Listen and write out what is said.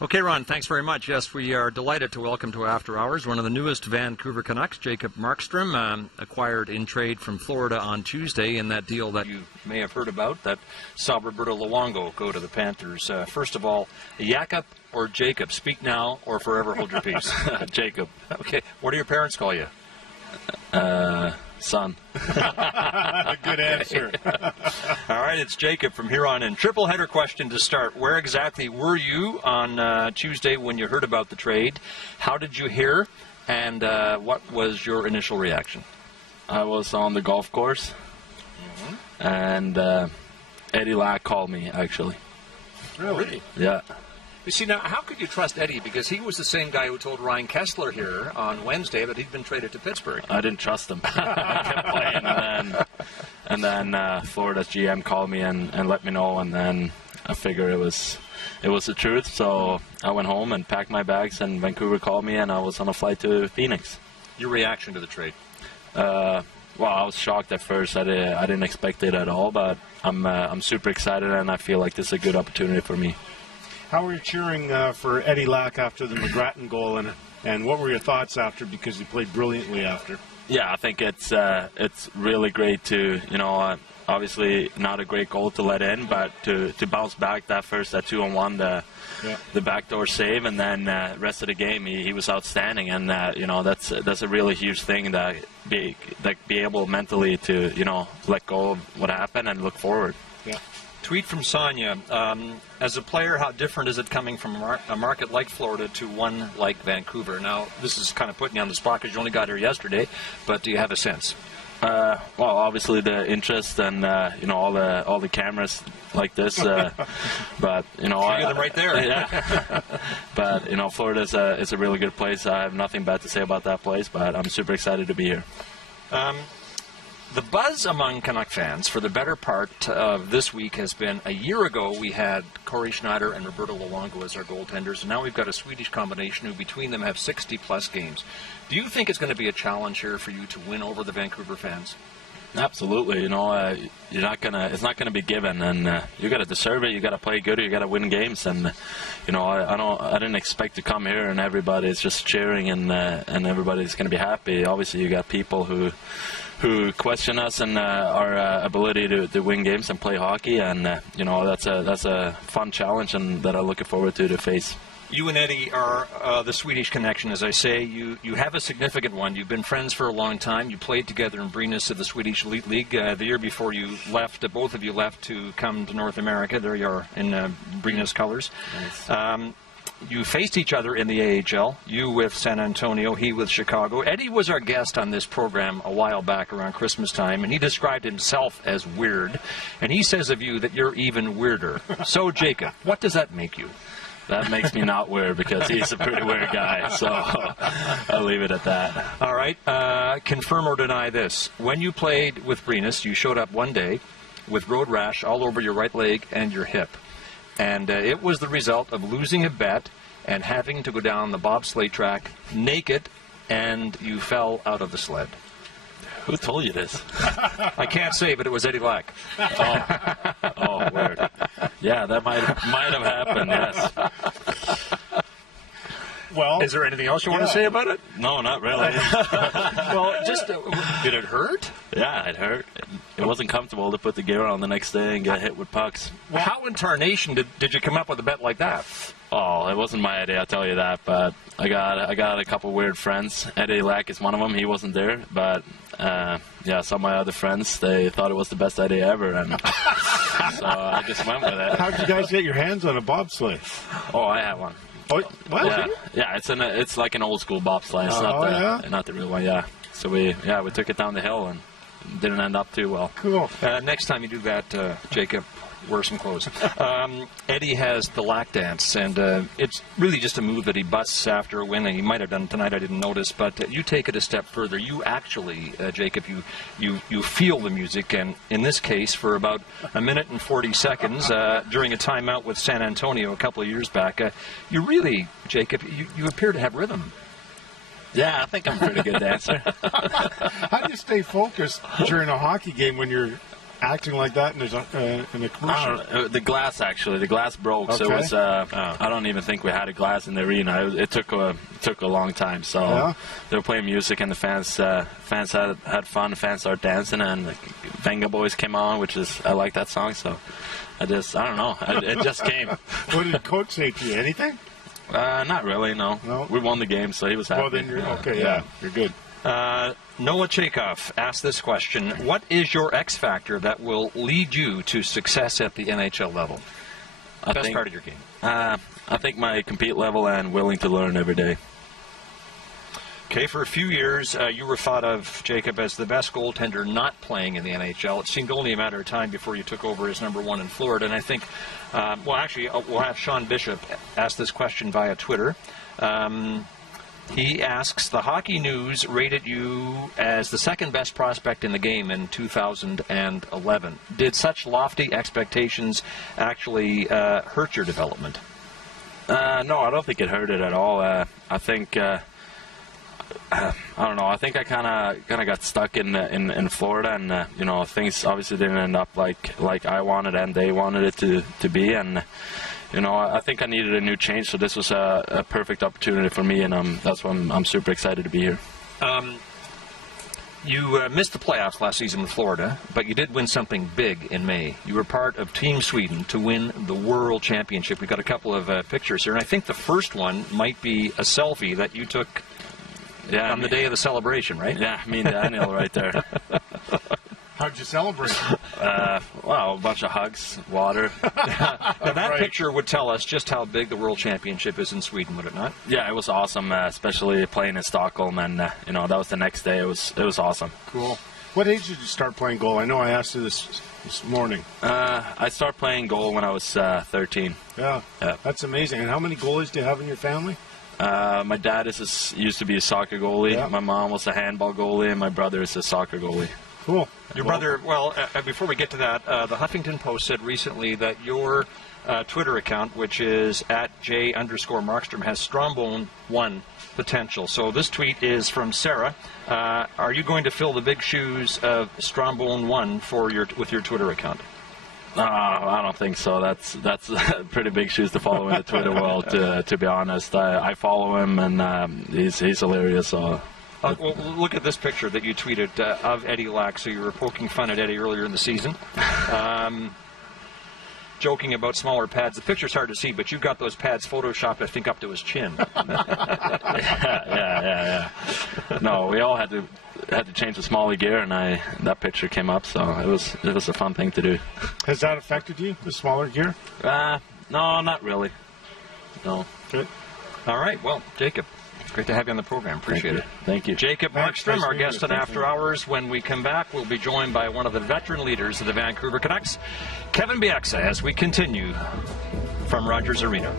Okay, Ron, thanks very much. Yes, we are delighted to welcome to After Hours one of the newest Vancouver Canucks, Jacob Markstrom, acquired in trade from Florida on Tuesday in that deal that you may have heard about that saw Roberto Luongo go to the Panthers. First of all, Jakob or Jacob? Speak now or forever hold your peace. Jacob. Okay, what do your parents call you? Son. Good answer. All right, it's Jacob from here on in. Triple header question to start. Where exactly were you on Tuesday when you heard about the trade? How did you hear? And what was your initial reaction? I was on the golf course, and Eddie Lack called me, actually. Really? Yeah. You see, now, how could you trust Eddie? Because he was the same guy who told Ryan Kessler here on Wednesday that he'd been traded to Pittsburgh. I didn't trust him. I kept playing, and then Florida's GM called me and let me know, and then I figured it was the truth. So I went home and packed my bags, and Vancouver called me, and I was on a flight to Phoenix. Your reaction to the trade? Well, I was shocked at first. I didn't expect it at all, but I'm super excited, and I feel like this is a good opportunity for me. How were you cheering for Eddie Lack after the McGrattan goal, and what were your thoughts after, because he played brilliantly after? Yeah, I think it's really great to, obviously not a great goal to let in, but to bounce back that 2-on-1, the backdoor save, and then rest of the game he was outstanding, and that's a really huge thing that be able mentally to let go of what happened and look forward. Yeah. Tweet from Sonia. As a player, how different is it coming from a market like Florida to one like Vancouver? Now, this is kind of putting you on the spot because you only got here yesterday, but do you have a sense? Well, obviously the interest and all the cameras like this, but Three of them right there. Yeah. But Florida is a really good place. I have nothing bad to say about that place, but I'm super excited to be here. The buzz among Canuck fans for the better part of this week has been, a year ago we had Corey Schneider and Roberto Luongo as our goaltenders, and now we've got a Swedish combination who between them have 60-plus games. Do you think it's going to be a challenge here for you to win over the Vancouver fans? Absolutely. You're not gonna. It's not gonna be given, and you got to deserve it. You got to play good. You got to win games, and I didn't expect to come here and everybody's just cheering and everybody's gonna be happy. Obviously, you got people who question us and our ability to win games and play hockey, and that's a fun challenge and that I'm looking forward to face. You and Eddie are the Swedish connection, as I say. You have a significant one. You've been friends for a long time. You played together in Brynäs of the Swedish Elite League. The year before you left, both of you left to come to North America. There you are in Brynäs colors. Nice. You faced each other in the AHL, you with San Antonio, he with Chicago. Eddie was our guest on this program a while back around Christmas time, and he described himself as weird. And he says of you that you're even weirder. So, Jacob, what does that make you? That makes me not weird because he's a pretty weird guy, so I'll leave it at that. All right. Confirm or deny this. When you played with Brynäs, you showed up one day with road rash all over your right leg and your hip. And it was the result of losing a bet and having to go down the bobsleigh track naked, and you fell out of the sled. Who told you this? I can't say, but it was Eddie Lack. Oh, word. Yeah, that might have happened, yes. Well, is there anything else you want to say about it? No, not really. Well, just, did it hurt? Yeah, it hurt. It wasn't comfortable to put the gear on the next day and get hit with pucks. Well, how in tarnation did you come up with a bet like that? Oh, it wasn't my idea, I'll tell you that, but I got a couple weird friends. Eddie Lack is one of them. He wasn't there, but some of my other friends, they thought it was the best idea ever, and so I just went with it. How did you guys get your hands on a bobsleigh? Oh, I have one. Oh, what? Yeah, it's like an old school bobsleigh. It's not the real one. Yeah. So we took it down the hill and didn't end up too well. Cool. Next time you do that, Jacob, wear some clothes. Eddie has the Lack dance, and it's really just a move that he busts after a win, and he might have done tonight. I didn't notice, but you take it a step further. You actually, Jacob, you feel the music, and in this case, for about a minute and 40 seconds during a timeout with San Antonio a couple of years back, you really, Jacob, you appear to have rhythm. Yeah, I think I'm a pretty good dancer. How do you stay focused during a hockey game when you're acting like that in a commercial? The glass, actually. The glass broke, so it was. I don't even think we had a glass in the arena. It took a long time. So they were playing music, and the fans had fun. The fans started dancing, and the Venga Boys came on, which is, I like that song. So I don't know. It just came. What did the coach say to you? Anything? Not really. No. We won the game, so he was happy. Well, then you're okay. Yeah, you're good. Noah Chekhov asked this question: what is your X factor that will lead you to success at the NHL level? Best part of your game? I think my compete level and willing to learn every day. Okay, for a few years, you were thought of, Jacob, as the best goaltender not playing in the NHL. It seemed only a matter of time before you took over as number one in Florida. And I think, we'll have Sean Bishop ask this question via Twitter. He asks, the Hockey News rated you as the second best prospect in the game in 2011. Did such lofty expectations actually hurt your development? No, I don't think it hurt it at all. I think, I don't know, I think I kind of got stuck in Florida, and, things obviously didn't end up like I wanted and they wanted it to be, and I think I needed a new change, so this was a perfect opportunity for me, and that's why I'm super excited to be here. You missed the playoffs last season with Florida, but you did win something big in May. You were part of Team Sweden to win the World Championship. We've got a couple of pictures here, and I think the first one might be a selfie that you took on the day of the celebration, right? Yeah, me and Daniel right there. How'd you celebrate? Well, a bunch of hugs, water. Now, that picture would tell us just how big the World Championship is in Sweden, would it not? Yeah, it was awesome, especially playing in Stockholm, and that was the next day. It was awesome. Cool. What age did you start playing goal? I know I asked you this morning. I started playing goal when I was 13. Yeah, that's amazing. And how many goalies do you have in your family? My dad used to be a soccer goalie. Yeah. My mom was a handball goalie, and my brother is a soccer goalie. Cool. Your brother, before we get to that, the Huffington Post said recently that your Twitter account, which is @J_Markstrom, has Strombone 1 potential. So this tweet is from Sarah. Are you going to fill the big shoes of Strombone 1 with your Twitter account? I don't think so. That's pretty big shoes to follow in the Twitter world, to be honest. I follow him, and he's hilarious. So. Well, look at this picture that you tweeted of Eddie Lack. So you were poking fun at Eddie earlier in the season, joking about smaller pads. The picture's hard to see, but you've got those pads photoshopped, I think, up to his chin. Yeah. No, we all had to change the smaller gear, and that picture came up, so it was a fun thing to do. Has that affected you, the smaller gear? No, not really. No. Good. All right. Well, Jacob, great to have you on the program. Appreciate it. Thank you. Jacob Markstrom, our guest on After Hours. When we come back, we'll be joined by one of the veteran leaders of the Vancouver Canucks, Kevin Bieksa, as we continue from Rogers Arena.